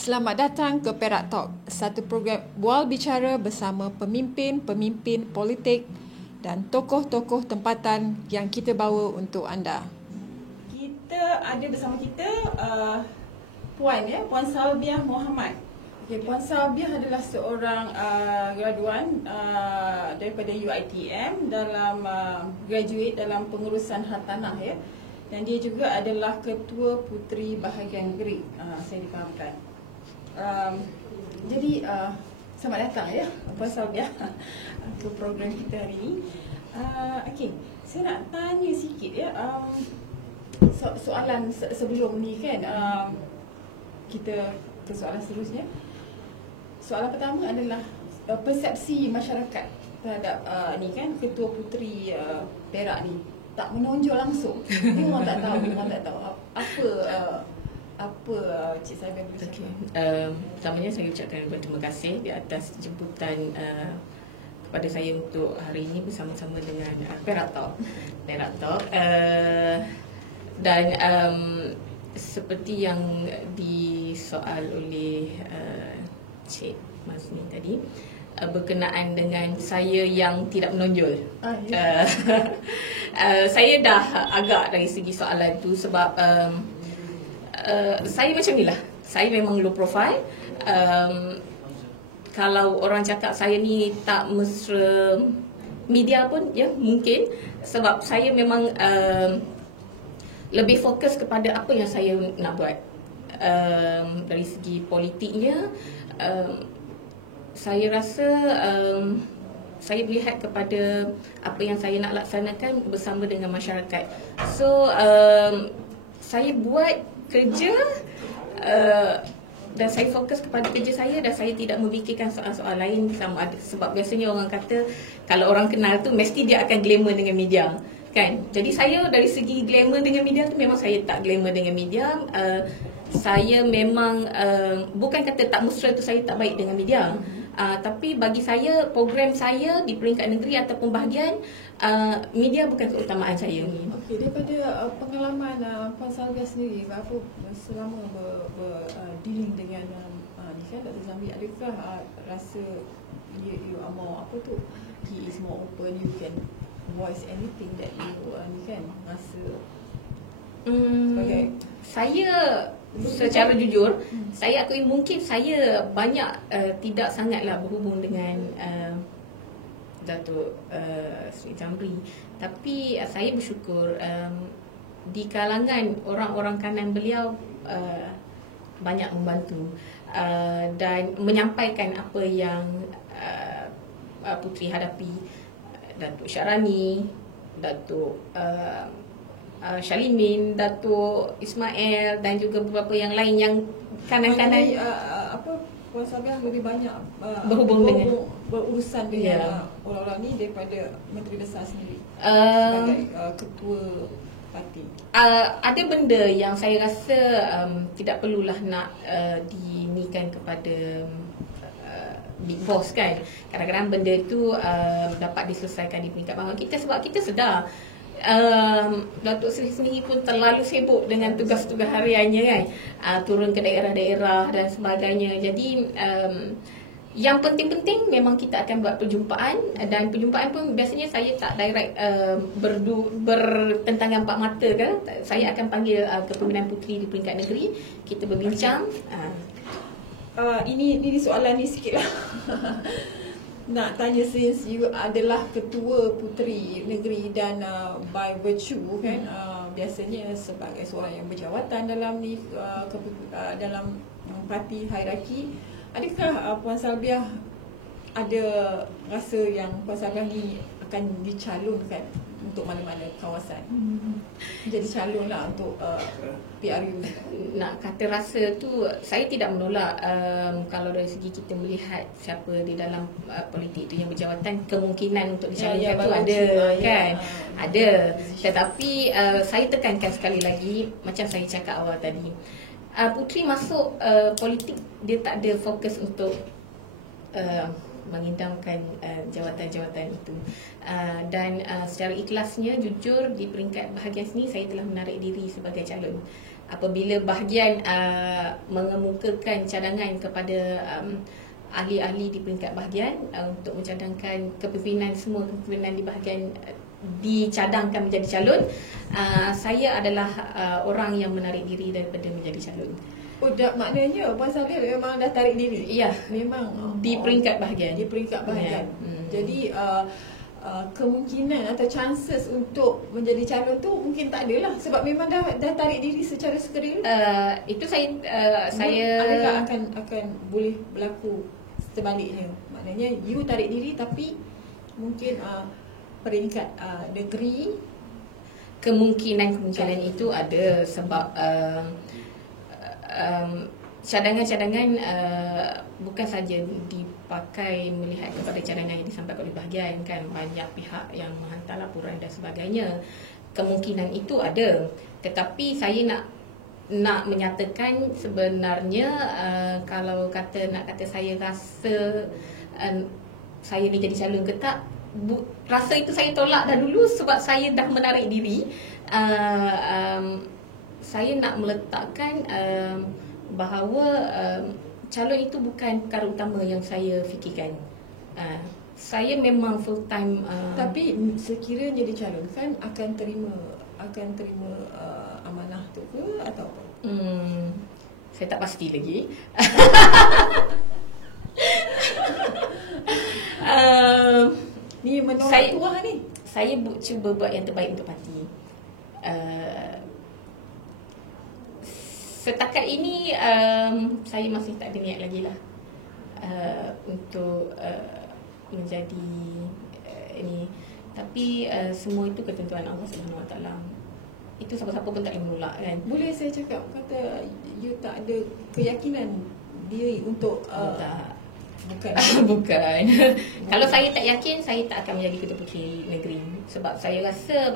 Selamat datang ke Perak Talk, satu program bual bicara bersama pemimpin-pemimpin politik dan tokoh-tokoh tempatan yang kita bawa untuk anda. Kita ada bersama kita Puan Salbiah Mohamad. Okay, Puan Salbiah adalah seorang graduan daripada UiTM dalam graduate dalam pengurusan hartanah ya. Dan dia juga adalah Ketua Puteri Bahagian Negeri, saya difahamkan. Jadi selamat datang ya Puan Salbiah ke program kita hari ini. Okey, saya nak tanya sikit ya, soalan sebelum ni kan, kita ke soalan seterusnya. Soalan pertama adalah persepsi masyarakat terhadap ni kan Ketua Puteri Perak ni tak menonjol langsung. Dia orang tak tahu apa Cik Salbiah boleh cakap. Pertamanya saya ucapkan terima kasih di atas jemputan kepada saya untuk hari ini bersama-sama dengan Perak Talk. Dan seperti yang disoal oleh Cik Mazni tadi, berkenaan dengan saya yang tidak menonjol. Saya dah agak dari segi soalan tu sebab saya macam ni lah. Saya memang low profile. Kalau orang cakap saya ni tak mesra media pun ya mungkin, sebab saya memang lebih fokus kepada apa yang saya nak buat. Dari segi politiknya, saya rasa saya melihat kepada apa yang saya nak laksanakan bersama dengan masyarakat. So saya buat kerja dan saya fokus kepada kerja saya dan saya tidak memikirkan soal-soal lain sama ada, sebab biasanya orang kata kalau orang kenal tu mesti dia akan glamour dengan media kan. Jadi saya dari segi glamour dengan media tu memang saya tak glamour dengan media. Saya memang bukan kata tak mesra tu saya tak baik dengan media. Tapi bagi saya, program saya di peringkat negeri ataupun bahagian, media bukan keutamaan saya. Okey, daripada pengalaman Puan Salbiah sendiri, apa selama dealing dengan ni kan Dr. Zamri, adakah rasa you are more apa tu, he is more open, you can voice anything that you ni kan rasa sebagai saya secara jujur, saya akui mungkin saya banyak tidak sangatlah berhubung dengan Datuk Sri Zamri. Tapi saya bersyukur di kalangan orang-orang kanan beliau banyak membantu dan menyampaikan apa yang Puteri hadapi. Datuk Syarani, Datuk Syalimin, Datuk Ismail dan juga beberapa yang lain yang kanan-kanan. Puan Salbiah lebih banyak berhubung dengan berurusan dengan orang-orang ni daripada Menteri Besar sendiri sebagai ketua parti. Ada benda yang saya rasa tidak perlulah nak dinikan kepada Big Boss kan. Kadang-kadang benda itu dapat diselesaikan di peringkat bawah kita, sebab kita sedar Datuk Seri sendiri pun terlalu sibuk dengan tugas-tugas hariannya kan, turun ke daerah-daerah dan sebagainya. Jadi yang penting-penting memang kita akan buat perjumpaan, dan perjumpaan pun biasanya saya tak direct bertentangan empat mata kan. Saya akan panggil kepimpinan puteri di peringkat negeri, kita berbincang. Ini soalan ni sikit lah. Nak tanya, since you adalah ketua puteri negeri dan by virtue kan, biasanya sebagai seorang yang berjawatan dalam ni dalam parti hierarki, adakah Puan Salbiah ada rasa yang Puan Salbiah ni akan dicalonkan untuk mana-mana kawasan, jadi calon lah untuk PRU? Nak kata rasa tu, saya tidak menolak. Kalau dari segi kita melihat siapa di dalam politik tu yang berjawatan, kemungkinan untuk dicalonkan tu ada kan. Ada. Tetapi saya tekankan sekali lagi, macam saya cakap awal tadi, Puteri masuk politik, dia tak ada fokus untuk mengidamkan jawatan-jawatan itu. Dan secara ikhlasnya, jujur, di peringkat bahagian sini saya telah menarik diri sebagai calon. apabila bahagian mengemukakan cadangan kepada ahli-ahli di peringkat bahagian untuk mencadangkan kepimpinan, semua kepimpinan di bahagian dicadangkan menjadi calon, saya adalah orang yang menarik diri daripada menjadi calon. Oh, maknanya Puan Safia memang dah tarik diri? Ya, memang di peringkat bahagian. Di peringkat bahagian. Jadi kemungkinan atau chances untuk menjadi calon tu mungkin tak ada lah, sebab memang dah tarik diri secara sukarela. Itu saya adakah akan boleh berlaku sebaliknya, maknanya you tarik diri tapi mungkin peringkat negeri, kemungkinan itu ada sebab cadangan-cadangan bukan saja dipakai melihat kepada cadangan yang disampaikan oleh bahagian kan, banyak pihak yang menghantar laporan dan sebagainya. Kemungkinan itu ada, tetapi saya nak menyatakan sebenarnya kalau nak kata saya rasa saya ni jadi calon ke tak, rasa itu saya tolak dah dulu sebab saya dah menarik diri. Saya nak meletakkan bahawa calon itu bukan perkara utama yang saya fikirkan. Saya memang full time. Tapi sekiranya dicalonkan akan terima amanah tu ke atau apa? Saya tak pasti lagi. Ni menolak tuah ni. Saya cuba buat yang terbaik untuk parti. Setakat ini saya masih tak ada niat lagi lah untuk menjadi ini. Tapi semua itu ketentuan Allah Subhanahu Wa Taala. Itu siapa-siapa pun tak boleh menolak kan. Boleh saya cakap kata you tak ada keyakinan diri untuk Bukan. Kalau saya tak yakin, saya tak akan menjadi Ketua Puteri Negeri. Sebab saya rasa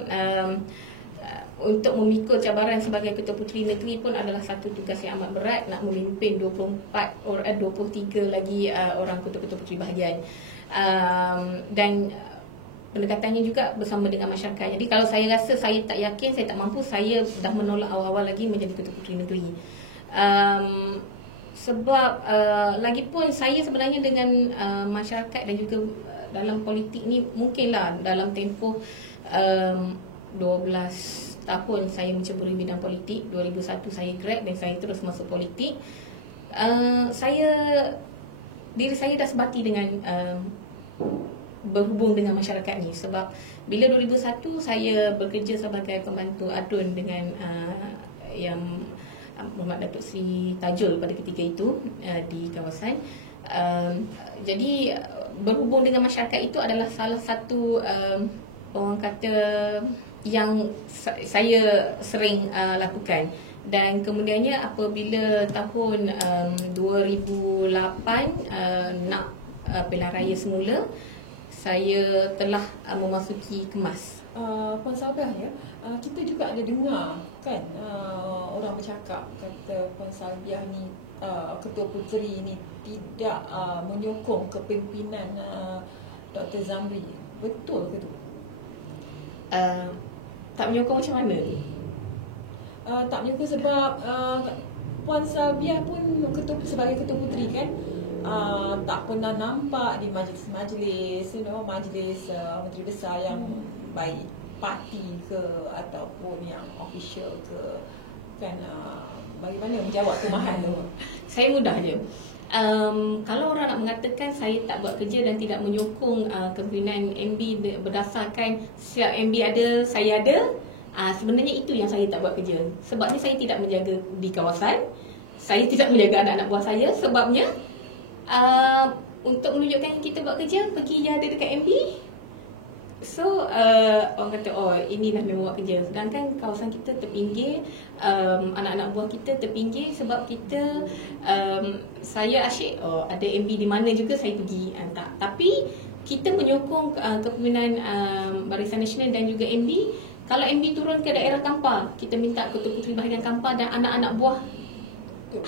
untuk memikul cabaran sebagai Ketua Puteri Negeri pun adalah satu tugas yang amat berat, nak memimpin 23 lagi orang Ketua-Ketua Puteri bahagian. Dan pendekatannya juga bersama dengan masyarakat. Jadi kalau saya rasa saya tak yakin, saya tak mampu, saya dah menolak awal-awal lagi menjadi Ketua Puteri Negeri. Sebab lagipun saya sebenarnya dengan masyarakat dan juga dalam politik ni mungkinlah dalam tempoh 12 tahun saya menceburi bidang politik. 2001 saya grad dan saya terus masuk politik. Diri saya dah sebati dengan berhubung dengan masyarakat ni. Sebab bila 2001 saya bekerja sebagai pembantu adun dengan yang Muhammad Datuk Seri Tajul pada ketika itu di kawasan. Jadi berhubung dengan masyarakat itu adalah salah satu orang kata yang saya sering lakukan. Dan kemudiannya apabila tahun 2008 nak pilihan raya semula, saya telah memasuki KEMAS. Puan Sabiah ya, kita juga ada dengar kan orang bercakap kata Puan Sabiah ni Ketua Puteri ni tidak menyokong kepimpinan Dr. Zamri. Betul ke tu? Tak menyokong macam mana? Tak menyokong sebab Puan Sabiah pun sebagai Ketua Puteri kan, tak pernah nampak di majlis-majlis, majlis Menteri Besar yang baik parti ke ataupun yang official ke kan, bagaimana menjawab kemahan tu? Saya mudah je. Kalau orang nak mengatakan saya tak buat kerja dan tidak menyokong kepimpinan MB berdasarkan siap MB ada, saya ada, sebenarnya itu yang saya tak buat kerja. Sebabnya saya tidak menjaga di kawasan, saya tidak menjaga anak-anak buah saya. Sebabnya untuk menunjukkan kita buat kerja, pergi je ada dekat MB. So orang kata inilah memang buat kerja. Sedangkan kawasan kita terpinggir, anak-anak buah kita terpinggir sebab kita saya asyik ada MB di mana juga saya pergi. Tak. Tapi kita menyokong kepimpinan Barisan Nasional dan juga MB. Kalau MB turun ke daerah Kampar, kita minta Ketua Puteri Bahagian Kampar dan anak-anak buah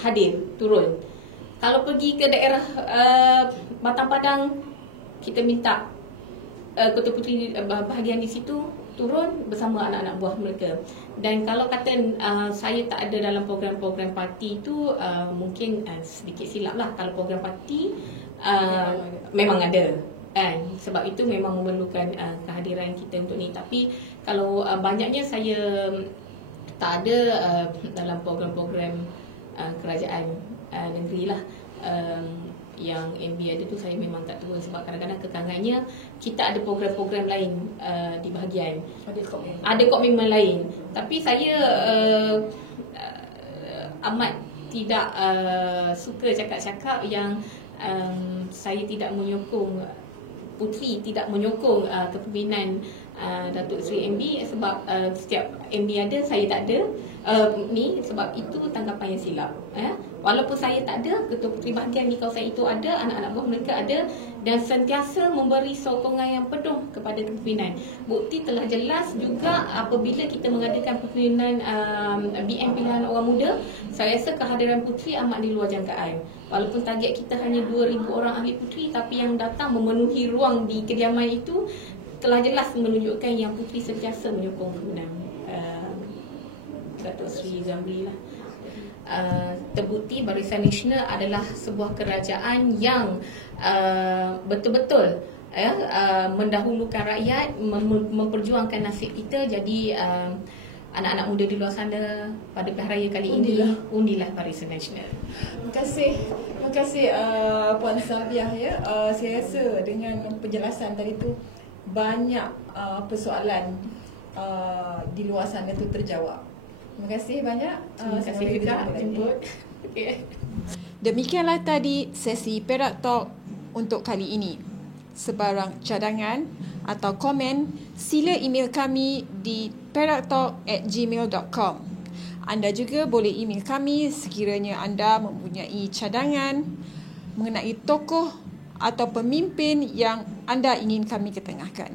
hadir turun. Kalau pergi ke daerah Batang Padang, kita minta Ketua Puteri bahagian di situ turun bersama anak-anak buah mereka. Dan kalau kata saya tak ada dalam program-program parti tu, mungkin sedikit silap lah. Kalau program parti memang ada. Sebab itu memang memerlukan kehadiran kita untuk ni. Tapi kalau banyaknya saya tak ada dalam program-program kerajaan negeri lah. Yang MB ada tu saya memang tak tahu, sebab kadang-kadang kekangannya kita ada program-program lain di bahagian, ada komitmen lain. Tapi saya amat tidak suka cakap-cakap yang saya tidak menyokong Puteri, tidak menyokong kepimpinan Datuk Seri MB, sebab setiap MB ada, saya tak ada. Ni sebab itu tanggapan yang silap. Walaupun saya tak ada, Ketua Puteri Bahagian di kawasan itu ada, anak-anak buah mereka ada, dan sentiasa memberi sokongan yang penuh kepada kepimpinan. Bukti telah jelas juga apabila kita mengadakan kepimpinan BM pilihan orang muda, saya rasa kehadiran Puteri amat di luar jangkaan. Walaupun target kita hanya 2,000 orang ahli Puteri, tapi yang datang memenuhi ruang di kediaman itu telah jelas menunjukkan yang Puteri sentiasa menyokong kepimpinan Datuk Seri Zamri lah. Terbukti Barisan Nasional adalah sebuah kerajaan yang betul-betul mendahulukan rakyat, memperjuangkan nasib kita. Jadi anak-anak muda di luar sana pada pilihan raya kali ini, undilah Barisan Nasional. Terima kasih Puan Sabiah ya. Saya rasa dengan penjelasan tadi tu banyak persoalan di luar sana tu terjawab. Terima kasih banyak. Terima kasih juga jemput. Demikianlah tadi sesi Perak Talk untuk kali ini. Sebarang cadangan atau komen, sila email kami di peraktalk@gmail.com. Anda juga boleh email kami sekiranya anda mempunyai cadangan mengenai tokoh atau pemimpin yang anda ingin kami ketengahkan.